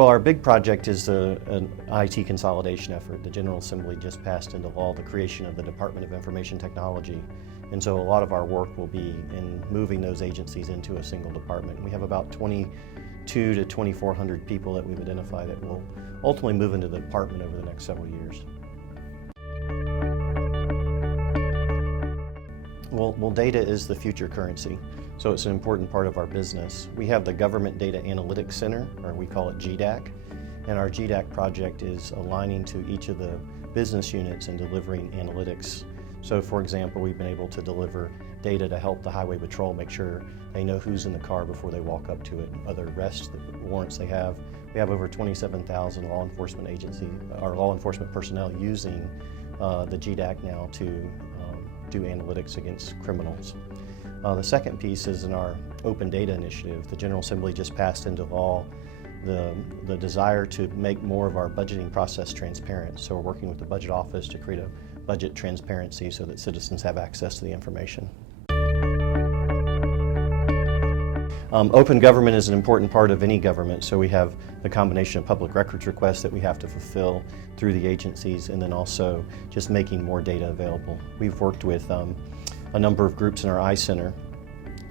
Well, our big project is an IT consolidation effort. The General Assembly just passed into law the creation of the Department of Information Technology. And so a lot of our work will be in moving those agencies into a single department. We have about 22 to 2,400 people that we've identified that will ultimately move into the department over the next several years. Well, data is the future currency, so it's an important part of our business. We have the Government Data Analytics Center, or we call it GDAC, and our GDAC project is aligning to each of the business units and delivering analytics. So for example, we've been able to deliver data to help the Highway Patrol make sure they know who's in the car before they walk up to it, other arrests, warrants they have. We have over 27,000 law enforcement personnel using the GDAC now to do analytics against criminals. The second piece is in our Open Data Initiative. The General Assembly just passed into law the desire to make more of our budgeting process transparent. So we're working with the Budget Office to create a budget transparency so that citizens have access to the information. Open government is an important part of any government, so we have the combination of public records requests that we have to fulfill through the agencies, and then also just making more data available. We've worked with a number of groups in our iCenter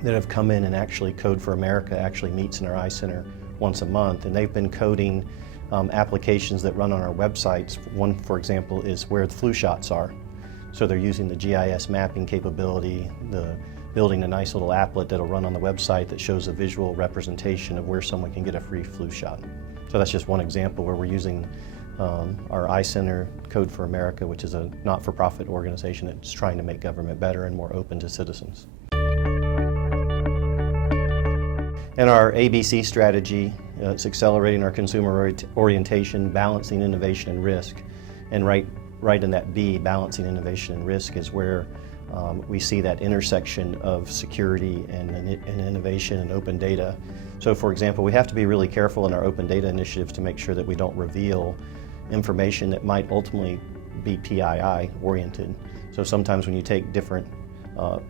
that have come in, and actually Code for America actually meets in our iCenter once a month, and they've been coding applications that run on our websites. One, for example, is where the flu shots are. So they're using the GIS mapping capability, building a nice little applet that'll run on the website that shows a visual representation of where someone can get a free flu shot. So that's just one example where we're using our iCenter, Code for America, which is a not-for-profit organization that's trying to make government better and more open to citizens. And our ABC strategy, it's accelerating our consumer orientation, balancing innovation and risk. And right in that B, balancing innovation and risk, is where we see that intersection of security and innovation and open data. So for example, we have to be really careful in our open data initiatives to make sure that we don't reveal information that might ultimately be PII oriented. So sometimes when you take different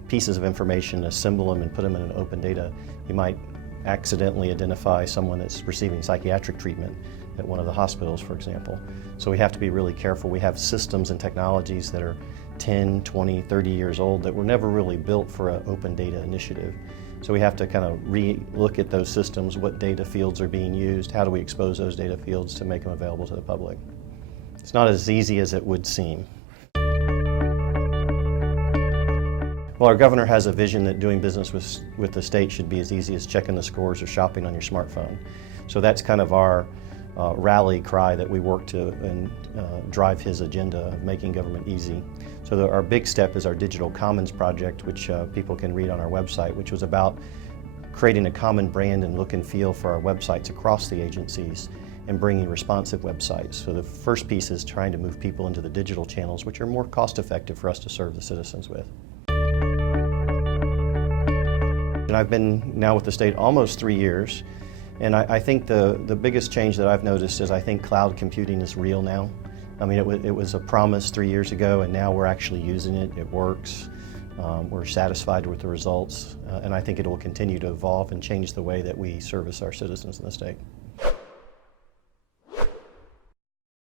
pieces of information, assemble them and put them in an open data, you might accidentally identify someone that's receiving psychiatric treatment at one of the hospitals, for example. So we have to be really careful. We have systems and technologies that are 10, 20, 30 years old that were never really built for an open data initiative. So we have to kind of re-look at those systems, what data fields are being used, how do we expose those data fields to make them available to the public. It's not as easy as it would seem. Well, our governor has a vision that doing business with the state should be as easy as checking the scores or shopping on your smartphone. So that's kind of our rally cry that we work to and drive his agenda of making government easy. So our big step is our Digital Commons project, which people can read on our website, which was about creating a common brand and look and feel for our websites across the agencies and bringing responsive websites. So the first piece is trying to move people into the digital channels, which are more cost effective for us to serve the citizens with. And I've been now with the state almost 3 years, and I think the biggest change that I've noticed is I think cloud computing is real now. I mean, it was a promise 3 years ago, and now we're actually using it. It works. We're satisfied with the results, and I think it will continue to evolve and change the way that we service our citizens in the state.